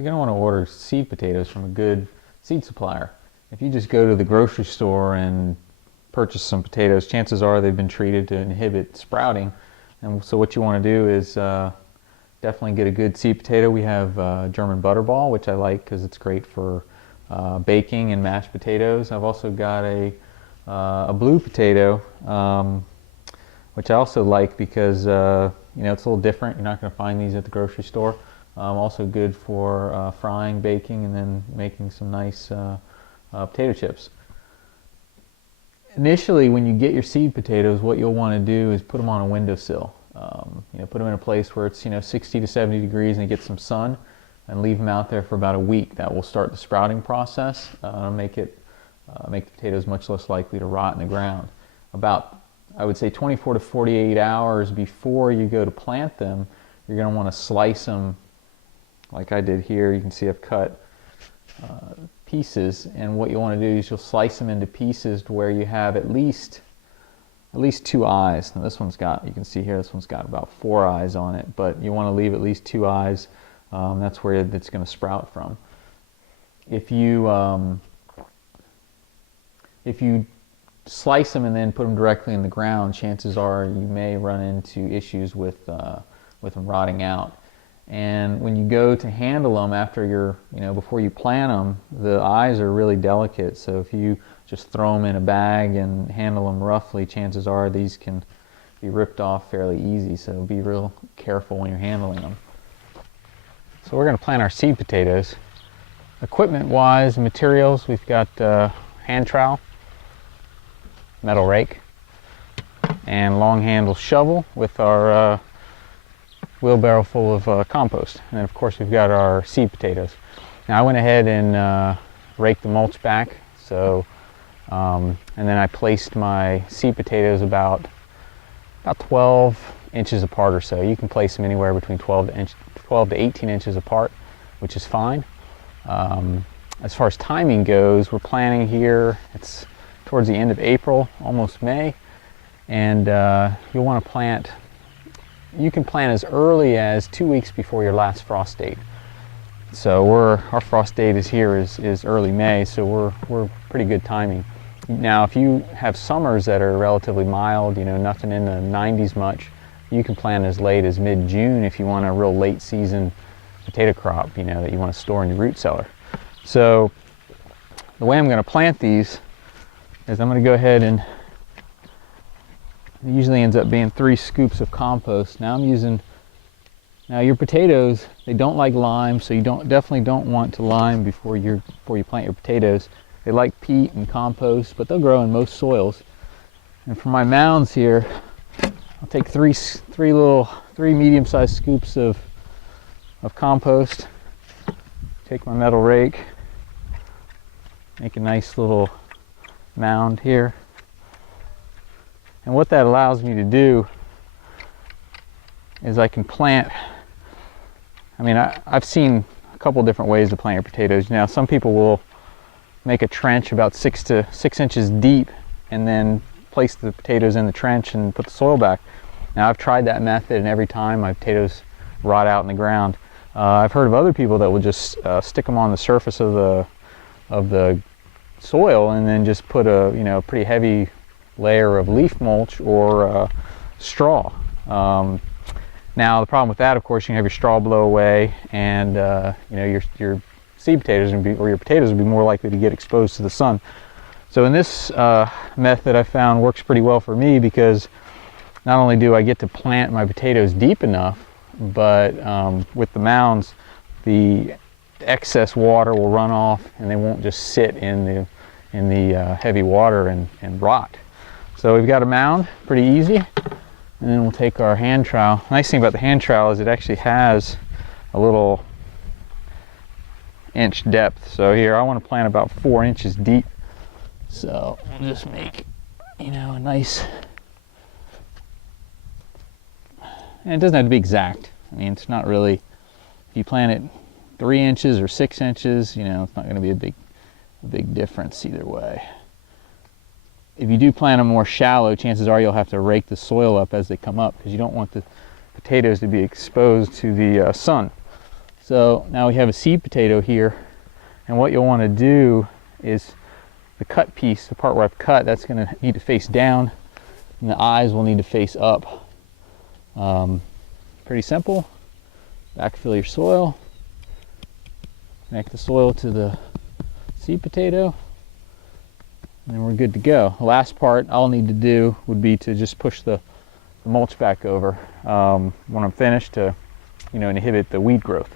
You're going to want to order seed potatoes from a good seed supplier. If you just go to the grocery store and purchase some potatoes, chances are they've been treated to inhibit sprouting. And so what you want to do is definitely get a good seed potato. We have German Butterball, which I like because it's great for baking and mashed potatoes. I've also got a blue potato, which I also like because you know, it's a little different. You're not going to find these at the grocery store. Also good for frying, baking, and then making some nice potato chips. Initially, when you get your seed potatoes, what you'll want to do is put them on a windowsill. You know, put them in a place where it's 60 to 70 degrees and get some sun, and leave them out there for about a week. That will start the sprouting process. Make the potatoes much less likely to rot in the ground. About, I would say, 24 to 48 hours before you go to plant them, you're going to want to slice them like I did here. You can see I've cut pieces, and what you want to do is you'll slice them into pieces to where you have at least 2 eyes. Now this one's got, you can see here, this one's got about 4 eyes on it, but you want to leave at least 2 eyes. That's where it's going to sprout from. If you slice them and then put them directly in the ground, chances are you may run into issues with them rotting out. And when you go to handle them after before you plant them, the eyes are really delicate. So if you just throw them in a bag and handle them roughly, chances are these can be ripped off fairly easy. So be real careful when you're handling them. So we're going to plant our seed potatoes. Equipment-wise, materials, we've got hand trowel, metal rake, and long handle shovel with our wheelbarrow full of compost. And then of course we've got our seed potatoes. Now I went ahead and raked the mulch back, so and then I placed my seed potatoes about 12 inches apart or so. You can place them anywhere between 12 to 18 inches apart, which is fine. As far as timing goes, we're planting here, it's towards the end of April, almost May, and you'll want to plant. You can plant as early as 2 weeks before your last frost date. So our frost date is early May, so we're pretty good timing. Now, if you have summers that are relatively mild, nothing in the 90s much, you can plant as late as mid-June if you want a real late season potato crop, that you want to store in your root cellar. So the way I'm going to plant these is I'm going to go ahead and it usually ends up being 3 scoops of compost. Now your potatoes, they don't like lime, so you definitely don't want to lime before you plant your potatoes. They like peat and compost, but they'll grow in most soils. And for my mounds here, I'll take three medium-sized scoops of compost. Take my metal rake, make a nice little mound here. And what that allows me to do is I can plant. I've seen a couple different ways to plant your potatoes. Now, some people will make a trench about 6 inches deep and then place the potatoes in the trench and put the soil back. Now, I've tried that method, and every time my potatoes rot out in the ground. I've heard of other people that will just stick them on the surface of the soil and then just put a pretty heavy layer of leaf mulch or straw. Now the problem with that, of course, you can have your straw blow away, and your seed potatoes or your potatoes would be more likely to get exposed to the sun. So in this method, I found works pretty well for me, because not only do I get to plant my potatoes deep enough, but with the mounds, the excess water will run off and they won't just sit in the heavy water and rot. So we've got a mound, pretty easy, and then we'll take our hand trowel. Nice thing about the hand trowel is it actually has a little inch depth. So here I want to plant about 4 inches deep. So we'll just make, a nice, and it doesn't have to be exact. It's not really, if you plant it 3 inches or 6 inches, it's not going to be a big difference either way. If you do plant them more shallow, chances are you'll have to rake the soil up as they come up, because you don't want the potatoes to be exposed to the sun. So now we have a seed potato here, and what you'll want to do is the cut piece, the part where I've cut, that's going to need to face down, and the eyes will need to face up. Pretty simple. Backfill your soil, connect the soil to the seed potato, and then we're good to go. The last part I'll need to do would be to just push the mulch back over when I'm finished to, inhibit the weed growth.